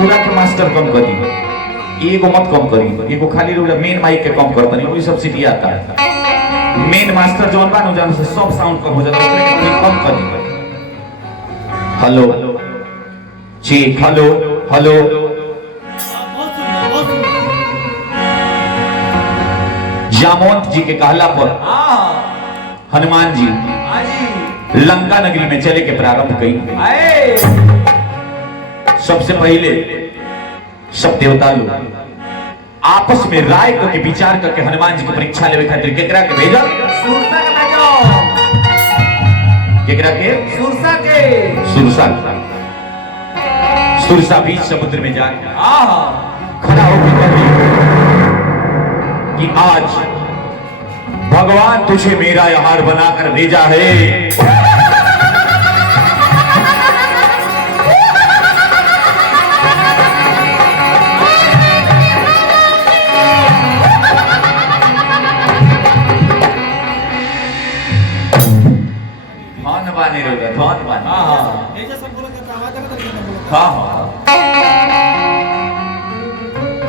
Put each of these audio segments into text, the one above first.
पूरा के मास्टर कम कर दी, एगो मत कम करी, एगो खाली रोला मेन माइक के कम कर दनी, वही सब्सिडी आता है। मेन मास्टर जौन बा नु जान से सब साउंड कम हो जाता है, ओकरे के कम कर दी। Hello check, hello hello. Jamwant ji के कहला पर हनुमान जी लंका नगरी में चले के प्रारंभ कई। सबसे पहले सब देवता लोग आपस में राय करके विचार करके हनुमान जी की परीक्षा लेवे खातिर केकरा के भेजल? सुरसा के भेजो। केकरा के? सुरसा के। सुरसा बीच समुद्र में जाके खड़ा होकर कहती कि आज भगवान तुझे मेरा आहार बनाकर भेजा है।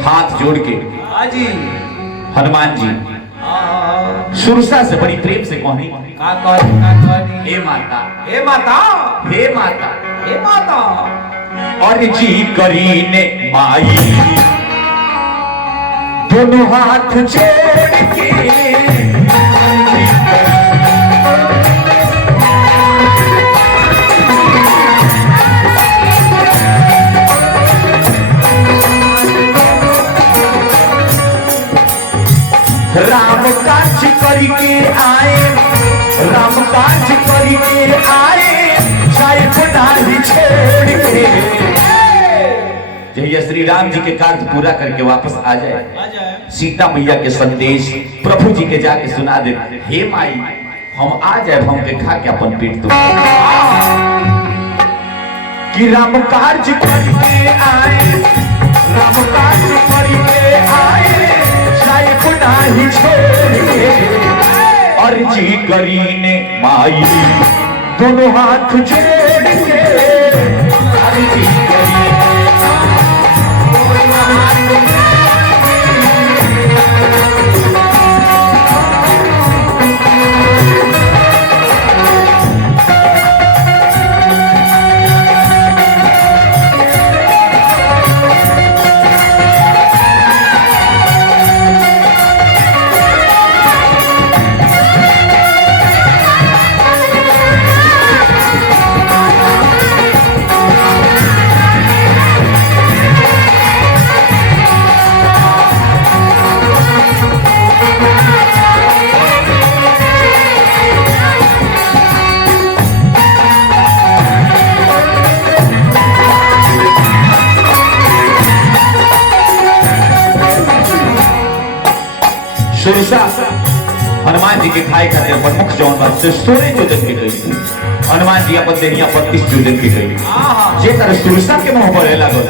हाथ जोड़ के हनुमान जी सुरसा से बड़ी प्रेम से कहनी, हे माता, हे माता, हे माता, हे माता, और जी करीने माई दोनों हाथ जोड़ के राम काज करके आए, राम काज करके आए, चाहे खुदाई छोड़ के। जब श्री राम जी के कार्य पूरा करके वापस आ जाए, सीता मैया के संदेश प्रभु जी के जाके सुना दे, हे माई हम आ जाए, हम के खा के अपन पेट तो कि राम काज करके आए, राम काज करके आए, ही छोड़ के और जी करीने माई दोनों हाथ जोड़ के और जी करीने सुरसा हनुमान जी के खाए खातिर प्रमुख जौन बात से 16 जोजन के गई। हनुमान जी अपन देहिया 32 जोजन के गई। जे तरह सुरसा के मुंह बढ़े लागल,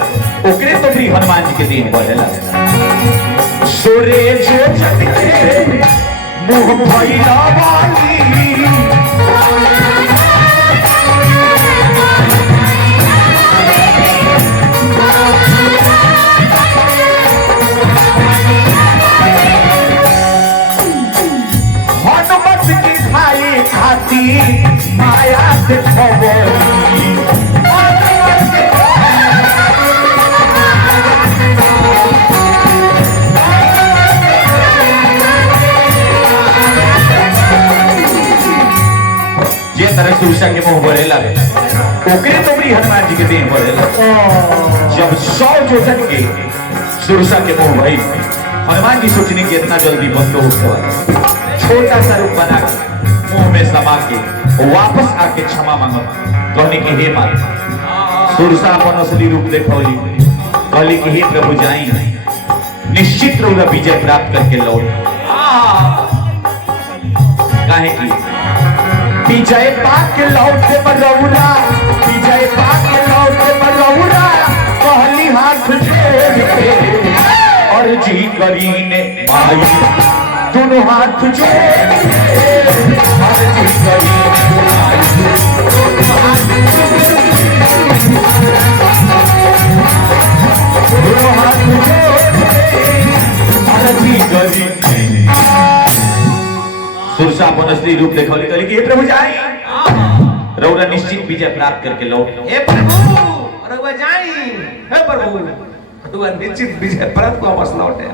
ओकरे तो भी हनुमान जी के देह बढ़े लागल। 16 जोजन के मुंह भइला वाली माया से जे तरह सुरसा के मुंह बढ़े लगे, ओकरे तो भी हनुमान जी के देह बढ़े लगे। जब 100 जोजन के सुरसा के मुंह भई, हनुमान जी सोचने की इतना जल्दी बंद हो गया, छोटा सा रूप बना के मुंह में समा के वापस आके क्षमा मांगत, कहने की हे माता। सुरसा अपन असली रूप देखौली, कहली कि हे प्रभु जाई निश्चित रूप से विजय प्राप्त करके लौट। काहे की विजय पाके लौटे मरौरा, विजय पाके लौटे मरौरा, कहली हाथ जोड़ के और जी करीने माई दोनों हाथ जोड़ के और जी करीने माई दोनों हाथ जोड़ के। सुरसा अपन असली रूप देखौली कहली कि हे प्रभु जाई रौरा निश्चित विजय प्राप्त करके लौट। हे प्रभु रउआ जाई, हे प्रभु रउआ निश्चित विजय प्राप्त को वापस लौटे,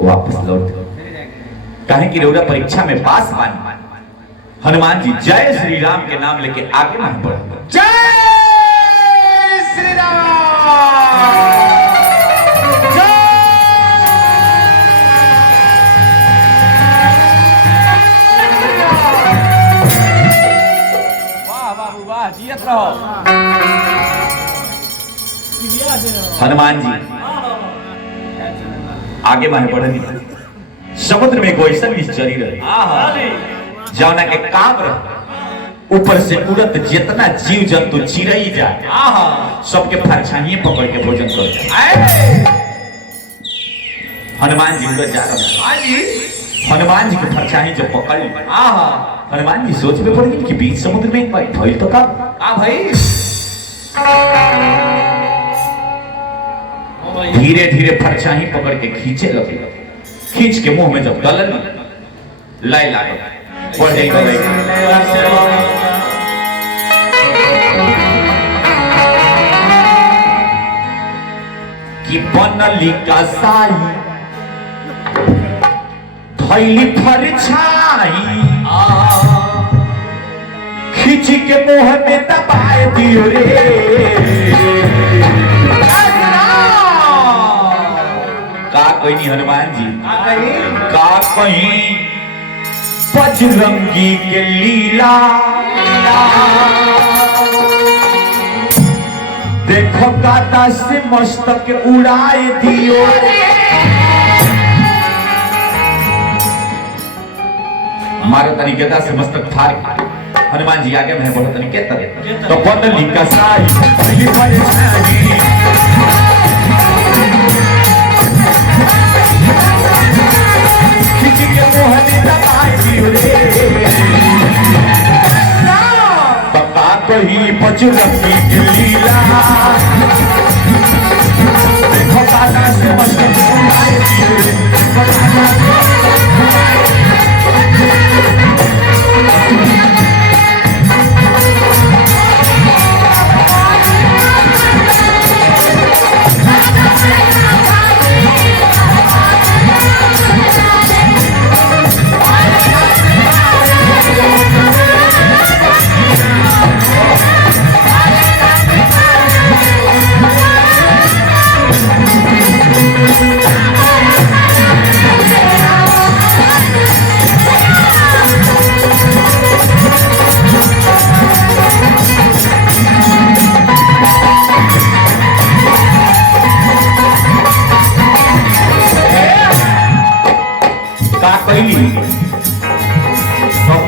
वापस लौट। काहे कि रउरा परीक्षा में पास बानी। हनुमान जी जय श्री राम के नाम लेके आगे ना बढ़। जय श्री राम। हनुमान जी आगे बढ़े बढ़नी समुद्र में कोई ऐसा चरी रहे जौना के काम रहे ऊपर से उड़त जितना जीव जंतु चिरई जाए सबके फरछाइए पकड़ के भोजन कर जाए। हनुमान जी उधर जा रहे हनुमान जी के फरछाई जब पकड़ ली हनुमान जी सोच में पड़ गई कि बीच समुद्र में एक बार भइल तो का भाई धीरे धीरे फरछाई पकड़ के खींचे लगे। खींच के मुंह में जब डलन लय लागे बढ़ जाई कि बनली कसाई धैली फरछाई खींच के मुंह में दबाए दियो रे। का कोई नहीं हनुमान जी का कहीं बजरंगी के लीला देखो गाता से मस्तक उड़ाए दियो। हमारे तरीके से मस्तक फाड़ हनुमान जी आगे मैं बहुत तरीके तो बनली कसाई पहली फरछाई खींच के मुंह में दबाए दियो रे। बता कहीं बजरंगी की लीला देखो दादा से मस्तक उड़ाए दियो रे।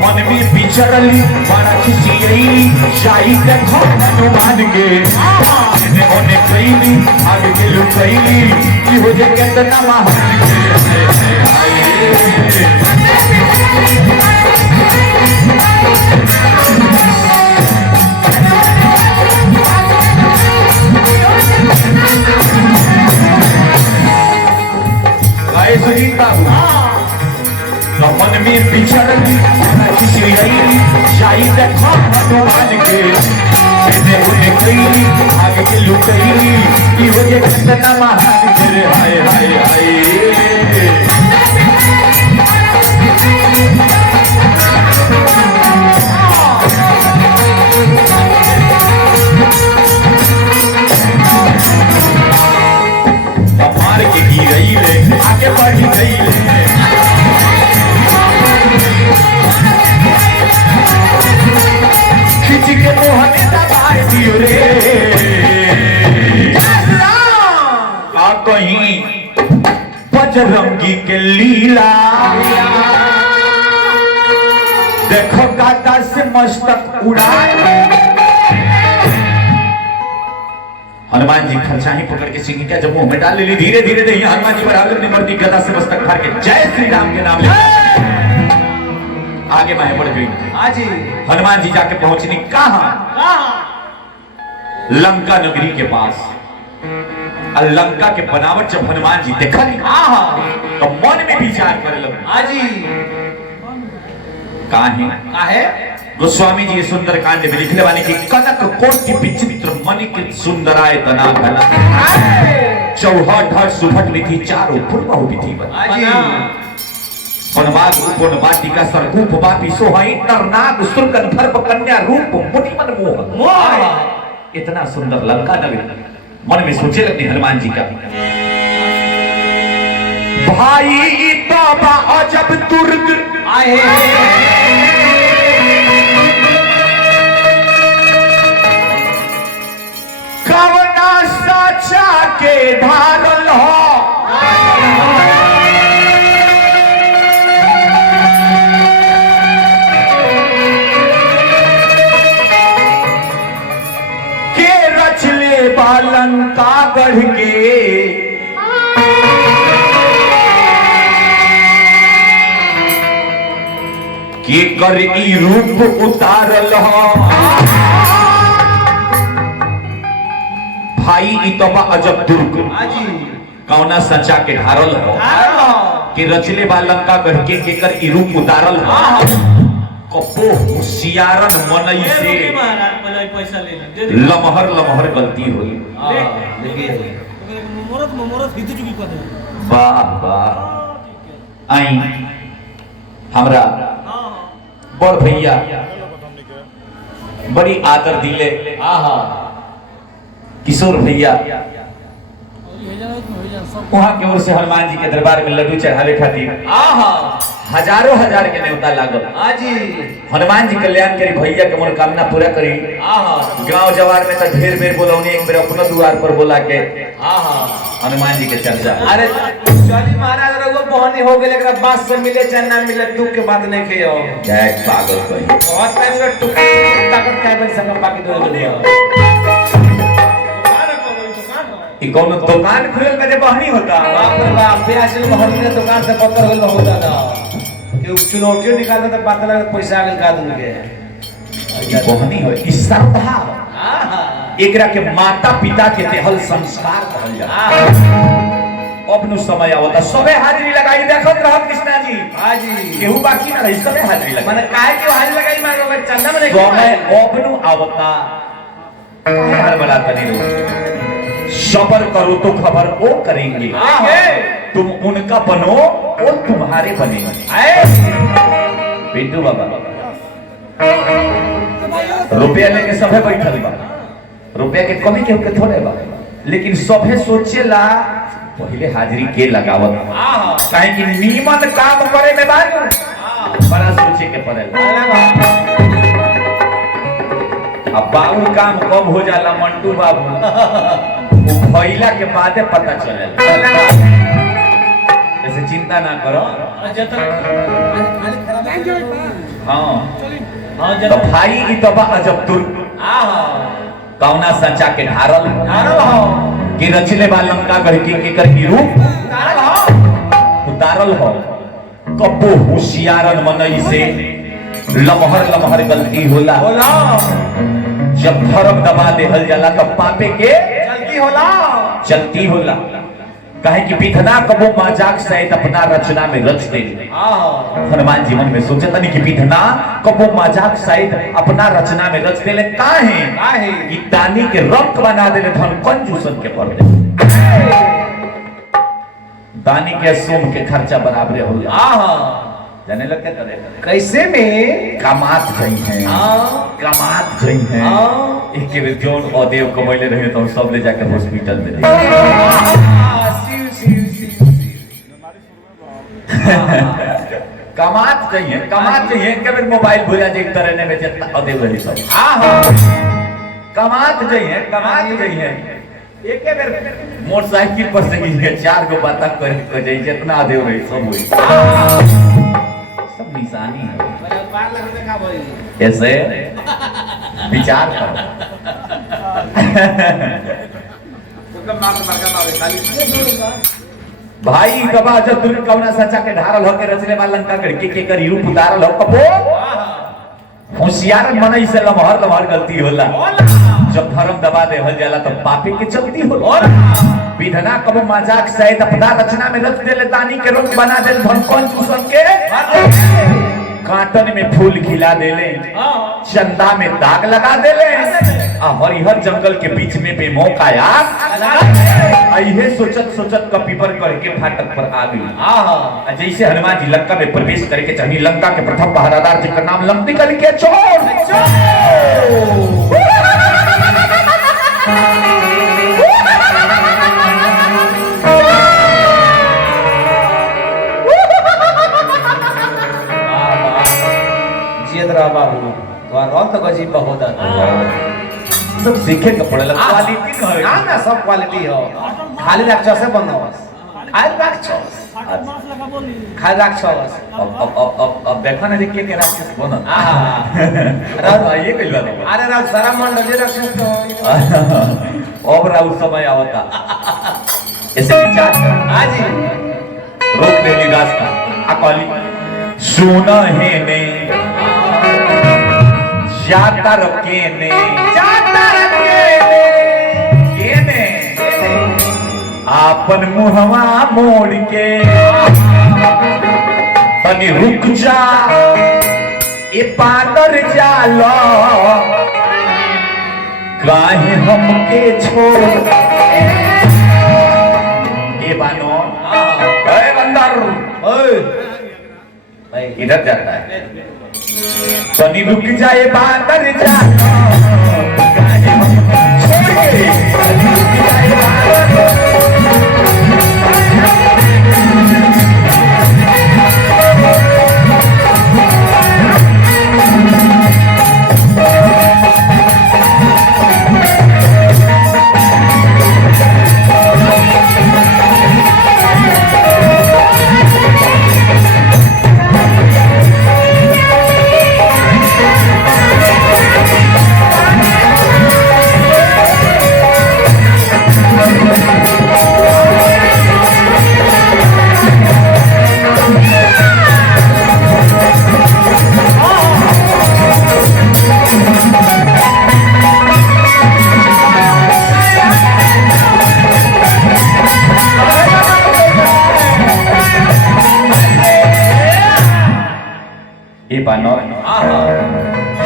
मन में बिचरली बड़ा खुशी शाही देखो हनुमान के ओने कैली आगे के लुकैली कि हो जे कितना महान के सुनील बाबू मन में बिछड़ली शाही देखो हनुमान के उन्हें कैली आगे के लुकैली कि हो जे कितना महान तेरे हाय हाय हाय। मार के गिरई ले आगे बढ़ी गई खींच के मुंह में दबाए दियो रे। का कहीं बजरंगी के लीला देखो गाता से मस्तक उड़ाए। हनुमान जी खरचाही पकड़ के सिंह का जब मुंह में डाल ली धीरे धीरे दे हनुमान जी पर आगे निमरती गदा से मस्तक फाड़ के जय श्री राम के नाम ले आगे माहे बढ़ गई। हाजी हनुमान जी जाके पहुंचनी कहां लंका नगरी के पास। लंका के बनावट जब हनुमान जी देखा तो मन में विचार करे लगे। हाजी काहे काहे गोस्वामी जी सुंदर कांड में लिखने वाले की कनक कोटि विचित्र मणिक सुंदराय तना घना चौहट हर सुभट विधि चारों पूर्व विधि हाजी वनवाग उपवन वाटिका सरकूप वापी सोहाई नरनाग सुरगन भर्व कन्या रूप मुनि मन मोह इतना सुंदर लंका नगरी मन में सोचे लगने हनुमान जी का भाई बाबा अजब दुर्ग आए कवना साचा के ढारल हो के रचले बालन का गढ़ के कर ई रूप उतारल हो भाई ई तो बा अजब दुर्ग हाजी कौना सचा के ढारल हो कि रचले बा लंका गढ़ के कर ई रूप उतारल हो कपो होशियारन मनई से पैसा ले लमहर लमहर गलती हुई वाह वाह आई हमरा बड़ भैया बड़ी आदर दिले किशोर भैया वहां की ओर से हनुमान जी के दरबार में लड्डू चढ़ावे खातिर हजारों हजार के न्योता लागल हाजी हनुमान जी कल्याण करी भैया के मनोकामना पूरा करी गांव जवार में तो ढेर बेर बोलौनी एक बेर अपना द्वार पर बोला के हनुमान जी के चर्चा अरे चली महाराज रघु बहनी हो गेल एकरा बात से मिले चाहे ना मिले दुख के बात नहीं खेयो जय पागल कही बहुत टाइम में टुकड़ी ताकत काय बन सका बाकी दो ई कोनो दुकान खुलल में जे बहनी होता बाप रे बाप बेअसल मोहल्ले में दुकान से पत्थर होल होता था कि चुनौती निकालता तो पता लगा पैसा आ गेल का दूं के ई बहनी हो ई श्रद्धा एकरा के माता पिता के देहल संस्कार कहल जाला अब नु समय आवता सबे हाजिरी लगाई देखत रहत कृष्णा जी हाजी केहू बाकी ना रही सबे हाजिरी लगाई माने काहे के हाजिरी लगाई मारो चंदा में समय अब नु आवता हर बड़ा तनी रो सबर करो तो खबर वो करेंगे तुम उनका बनो वो तुम्हारे बनेंगे पिंटू बाबा रुपया लेके सभे बैठल बा रुपया के कमी केहू के थोड़े बा लेकिन सभे सोचेला पहले हाजिरी के लगावत काहे कि नीमन काम करे में बानी बड़ा सोचे के पड़ेला अब बाबू काम कब हो जाला मंटू बाबू भइला के बादे पता चलेला ऐसे चिंता ना करो हाँ तो भाई ई तो बा अजब दुर्ग कौना सचा के ढारल कि रचले बा लंका गढ़ के कर की रूप उतारल हो कपो होशियारन मनई से लमहर लमहर गलती होला जब धर्म दबा देहल जाला तब पापे के चलती होला कहे कि विधना कबो मजाक सहित अपना रचना में रच दे हनुमान जी मन में सोचे तनी कि विधना कबो मजाक सहित अपना रचना में रच देले काहे कि दानी के रक्त बना देले धन कंजूसन के पर दे दानी के सोम के खर्चा बराबर होला जाने लगते तरह कैसे में कमात गई हैं कमात गई हैं एक के बेर जोन अदेव कमैले रहे तो सब ले जाके हॉस्पिटल में दे कमात गई हैं के बेर मोबाइल भुला जे तरह ने में जितना अदेव रही सब कमात गई हैं एक के बेर मोटरसाइकिल पर से गिर 4 गो बात कर जाई जितना अदेव रही सब हुई सब निशानी है कैसे विचार करो भाई बाबा जब तुम कौना सचा के ढारल हो के रचने वाला लंका के कर रूप उतारल हो कपो होशियार मनई से लमहर लमहर गलती होला जब धर्म दबा देहल जाला तब पापी के चलती होला विधना कबो मजाक सहित अपना रचना में रच देले दानी के रूप बना देले धन कौन चूसन के काटन में फूल खिला देले, हाँ चंदा में दाग लगा देले, आ हरिहर जंगल के बीच में बेमौका आग इहे सोचत सोचत कपीपर करके फाटक पर आ गई। जैसे हनुमान जी लंका में प्रवेश करके चढ़ी, लंका के प्रथम पहरादार जिनका नाम लंका के चोर बाबू तो गजीब बहुत सब सीखे का पड़ेला, क्वालिटी न है ना सब क्वालिटी हो। खाली राक्षस बनवास खाली राक्षस खाली राक्षस अब देखा ना देखिए के राक्षस बनल ये कइल बा। अरे राज सारा मंडली राक्षस तो अब राउ समय आवता ऐसे विचार हां जी रोक देली रास्ता अकाली सोना है ने जाता रखे ने केने आपन मुहवा मोड़ के तनी रुक जा ए पातर जालो काहे हमके छोड़ ए बानो ए बंदर ओए भाई इधर जाता है तनी रुक जाए बातर जालो काहे हमके छोड़ के तनी रुक जाए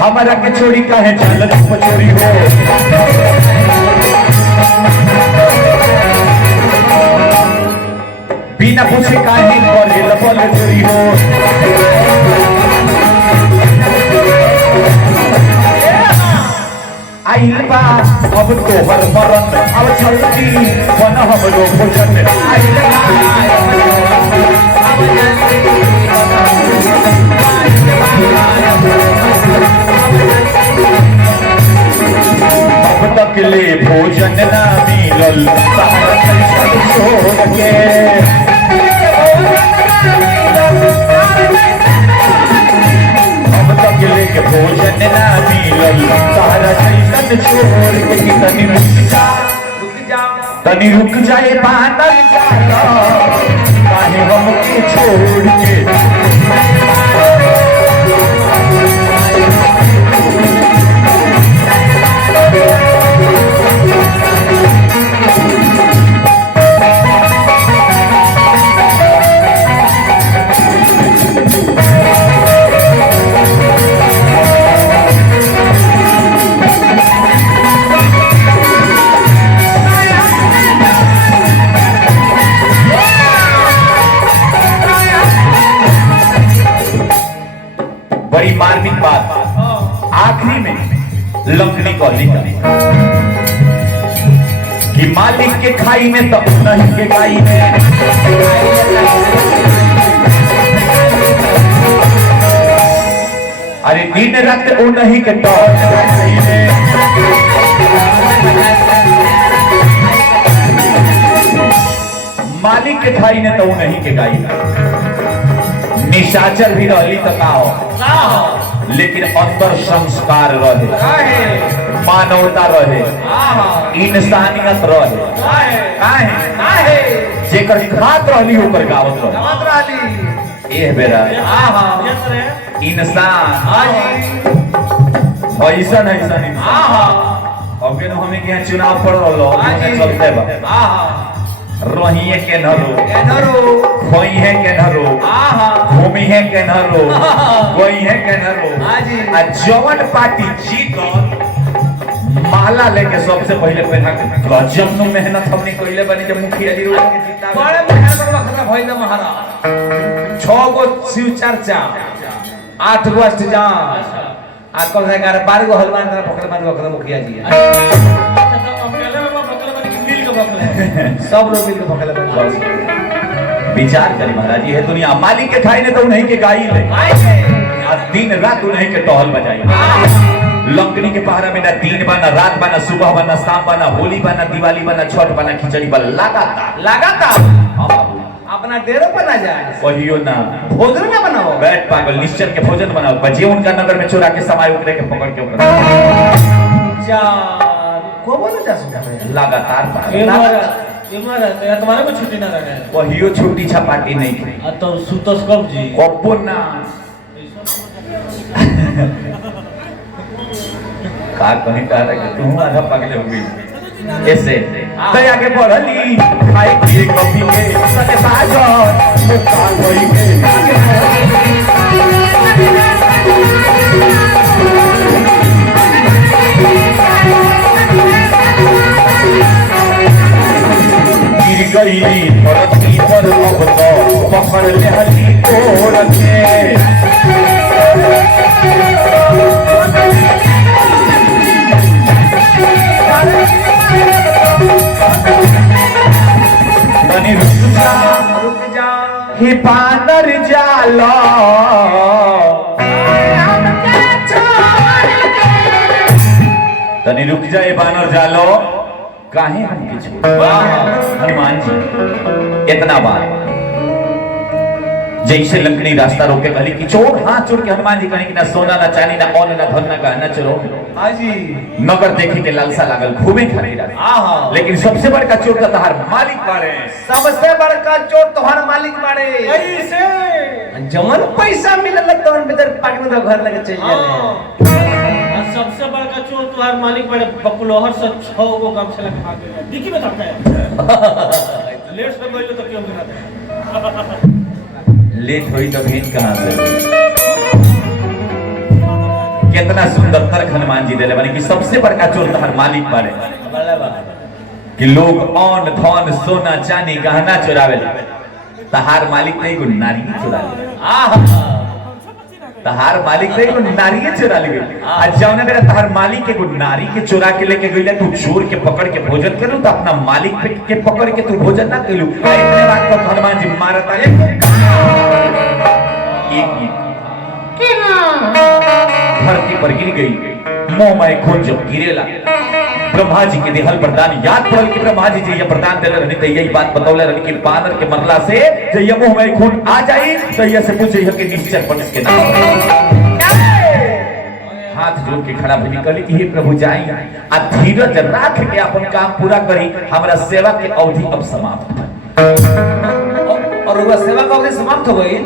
हमारा के छोड़ी का है चलत पचोरी हो बिना पूछे काहे करे लबल चोरी हो आइल बा अब तोहर मरन अब चलती बन हमरो भोजन आइल अब तक ले भोजन ना मिलल सारा कैसन छोड़ के अब तक ले के भोजन ना मिलल सारा कैसन छोड़ के तनी रुक जाए बानर जाला काहे हमके छोड़ के बड़ी मार्मिक बात आखिरी में लंकड़ी को लिखा कि मालिक के खाई में तो नहीं के खाई में अरे दिन रात वो नहीं के टॉर्च में मालिक के खाई ने तो वो नहीं के गाई निशाचर भी रही तो का हो लेकिन अंदर संस्कार रहे मानवता रहे इंसानियत रहे जेकर खात रहली होकर गावत रही एह बेरा इंसान ऐसन अब के हमें यहाँ चुनाव पड़ रहा चलते बा रहिए के नरो केनरो खोई है के नरो आहा घूमी है के नरो कोई है के नरो हाँ जी। आ जवन पार्टी जीत माला लेके सबसे पहले पहना के गजब नु मेहनत हमने कइले बनी जब मुखिया जी रोड के जीता बड़े मेहनत वखरा भइल महाराज 6 गो शिव चर्चा 8 गो अष्टजाम आ कल से 12 गो हनुमान का पकड़ मार वखरा मुखिया जी अच्छा तो अकेले में बकरा बन के मिल के बकरा सब लोग मिलकर पकड़ ले विचार करी महाराज ये दुनिया मालिक के खाई ने तो उन्हीं के गाई ले आ दिन रात उन्हीं के टहल बजाई लंकनी के पहरा में ना दिन बा ना रात बा ना सुबह बा ना शाम बा ना होली बा ना दिवाली बा ना छठ बा ना खिचड़ी बा लगातार हाँ बाबू अपना डेरो पर ना जाए कहियो ना भोजन ना बनाओ बैठ पागल निश्चल के भोजन बनाओ बजे उनका नगर में चुरा के समाय उकरे के पकड़ के ऊपर जा को बोलो जा सुना लगातार ये मारा तेरा तुम्हारे को छुट्टी ना रहे कहियो छोटी छपाटी नहीं की आ तो सुतस कब जी कब्बो ना का कहीं कह रहा कि तू आधा पगले हो गई ऐसे दया के बढ़ली खाई पिए कॉफी के सने बाजो मुक्का होई के गिर गई धरती पर अब तो पकड़ ले हली तोड़ के तनी रुक जा ही बानर जालो तनी रुक जाए बानर जालो काहे हमके छोड़ हनुमान जी इतना बार जैसे लंकनी रास्ता रोक के कहली कि चोर हाथ चोर के हनुमान जी कहनी कि ना सोना ना चांदी ना ऑन ना धन ना गहना चोरो हाँ जी नगर देखे के लालसा लागल घूमे खातिर आहा लेकिन सबसे बड़का चोर का तहार मालिक बारे सबसे बड़का चोर तुम्हारा मालिक बाड़े कैसे जमन पैसा मिलल तो भीतर पाकने तो घर लगे चल आ सबसे बड़का चोर तुम्हार मालिक बड़े बकुलोहर से 6 गो काम से लगा के दिखी में करता है लेट से बोले तो क्यों गिरा लेट हुई तो भेंट कहां से कितना सुंदर तर्क हनुमान जी देले बने कि सबसे बड़का चोर तहार मालिक बारे कि लोग ऑन धन सोना चांदी गहना चुरावे तहार मालिक नहीं को नारी चुरा ले तहार मालिक नहीं को नारी चुरा ले आज जौने मेरा तहार मालिक के को नारी के चुरा के लेके गइले तू चोर के पकड़ के भोजन करू तो अपना मालिक के पकड़ के तू भोजन ना कइलू इतने बात पर हनुमान जी मारता एक धरती पर गिर गई मोहमय खून जब गिरेला ब्रह्मा जी के देहल वरदान याद पड़ल कि ब्रह्मा जी ये वरदान देले रहनी तो यही बात बतौले रहनी कि बानर के मरला से जो ये मोहमय खून आ जाई तो ये से पूछे कि निश्चर पंच के नाम हाथ जोड़ के खड़ा भई कहली कि हे प्रभु जाई आ धीरज राख के अपन काम पूरा करी हमरा सेवा के अवधि अब समाप्त और वो सेवा का अवधि समाप्त हो गई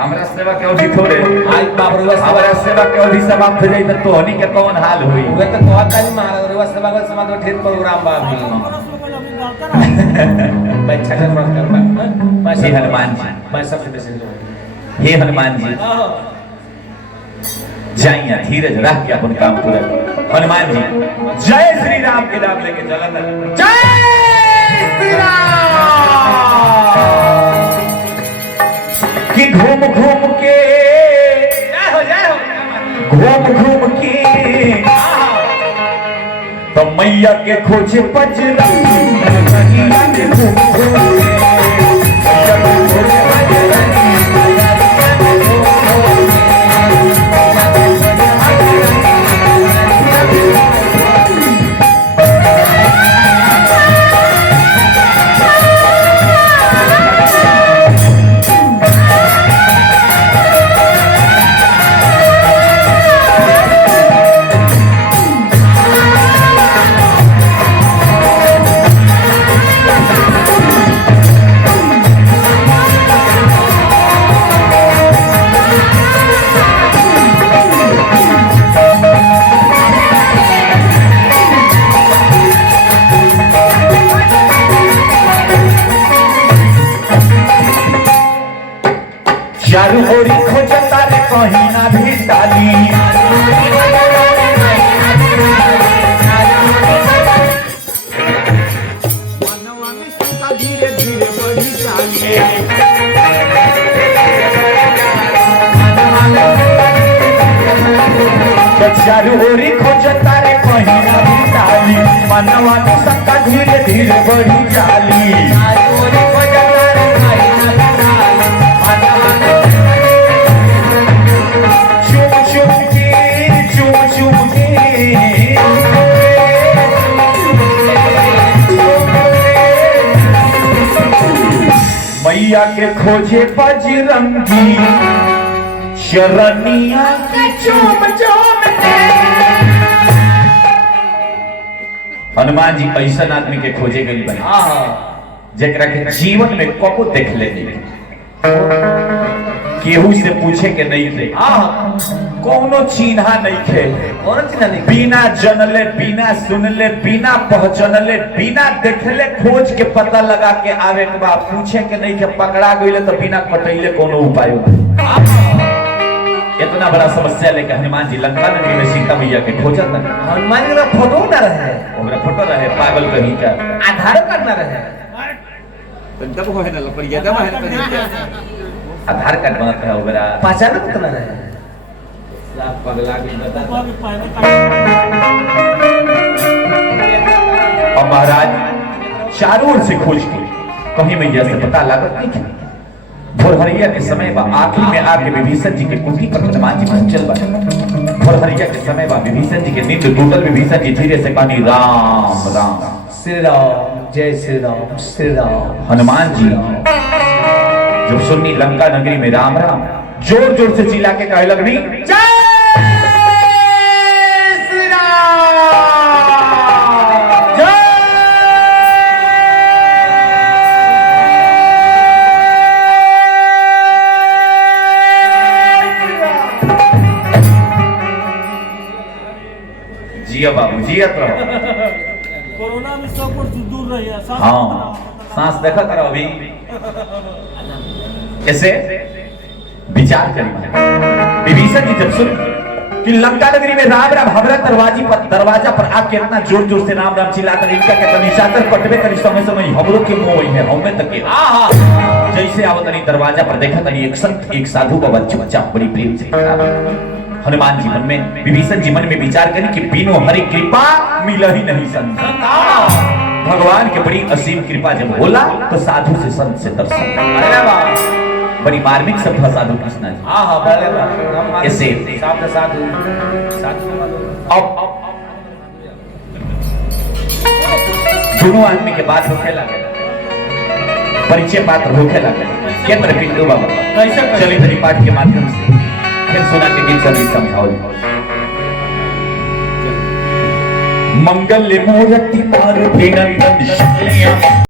हमरा सेवा के अवधि थोड़े आज बाप रे हमरा सेवा के अवधि समाप्त हो जाई त तोहनी के कौन हाल होई वे तो बहुत काली महाराज रे सेवा का समाप्त ठीक प्रोग्राम बा भी बच्चा के मत कर हे हनुमान जी मैं सबसे बेसी लोग हे हनुमान जी जाइए धीरज रख के अपन काम पूरा करो हनुमान जी जय श्री राम के नाम लेके चला जय श्री राम कि घूम घूम के घूम घूम के तो मैया के खोजे बजरंगी घूम घूम चारू ओरी खोजता रे कहीं ना भी डाली धीरे धीरे बढ़ी चाली चारू ओरी खोजता रे कहीं ना भी डाली मनवा की शंका धीरे धीरे बढ़ी चाली चुम चुम के मैया के खोजे बजरंगी शरणिया के चुम चुम के हनुमान जी ऐसा आदमी के खोजे गई बने जेकरा के जीवन में कबो देख ले केहू से पूछे के नहीं थे कोनो चिन्हा नहीं थे बिना जनले बिना सुनले बिना पहचानले बिना देखले खोज के पता लगा के आवे के बाद पूछे के नहीं के पकड़ा गईले तो बिना कटैले कोनो उपाय इतना बड़ा समस्या लेके हनुमान जी लंका नगरी में सीता मैया के खोजत हनुमान जी का फोटो ना रहे ओकरा फोटो रहे पागल कहीं का आधार कार्ड ना रहे तब हो है ना लपड़िया दम है ना आधार कार्ड बनता है ओकरा पहचान कितना रहे साफ पगला के बता वो भी पहले और महाराज चारों ओर से खोज की कहीं मैया से पता लागत नहीं भोरहरिया के समय बा आखिरी में आके विभीषण जी के कुटी पर हनुमान जी पहुंचल बा भोरहरिया के समय बा विभीषण जी के नींद टूटल विभीषण जी धीरे से कहनी राम राम श्री राम जय श्री राम श्री राम हनुमान जी जब सुननी लंका नगरी में राम राम जोर जोर से चिल्ला के कहे लगनी जय श्री राम जय जिया बाबू जियत रहो कोरोना में सब कुछ दूर रही है हाँ सांस देखा करो अभी ऐसे विचार करिए विभीषण जी जब सुन कि लंका नगरी में राम राम हमरा दरवाजा पर आके इतना जोर जोर से राम राम चिल्लाते इनका के निशाचर पटवे करी समय समय हमरो के मोह है हमें तक के जैसे आवत नहीं दरवाजा पर देखा तनी एक संत एक साधु का बच्चा बड़ी प्रेम से हनुमान जी मन में विभीषण जी मन में विचार करी कि बिनु हरि कृपा मिल ही नहीं संत भगवान के बड़ी असीम कृपा जब होला तो साधु से संत से दर्शन बड़ी मार्मिक शब्द है साधु कृष्णा जी ऐसे साधु अब दोनों आदमी के बात होखे लगे परिचय पात्र होखे लगे केंद्र बिंदु बाबा कैसे चलिए धरी पाठ के माध्यम से फिर सुना के गीत सभी समझाओ मंगल मूर्ति मारुति नंदन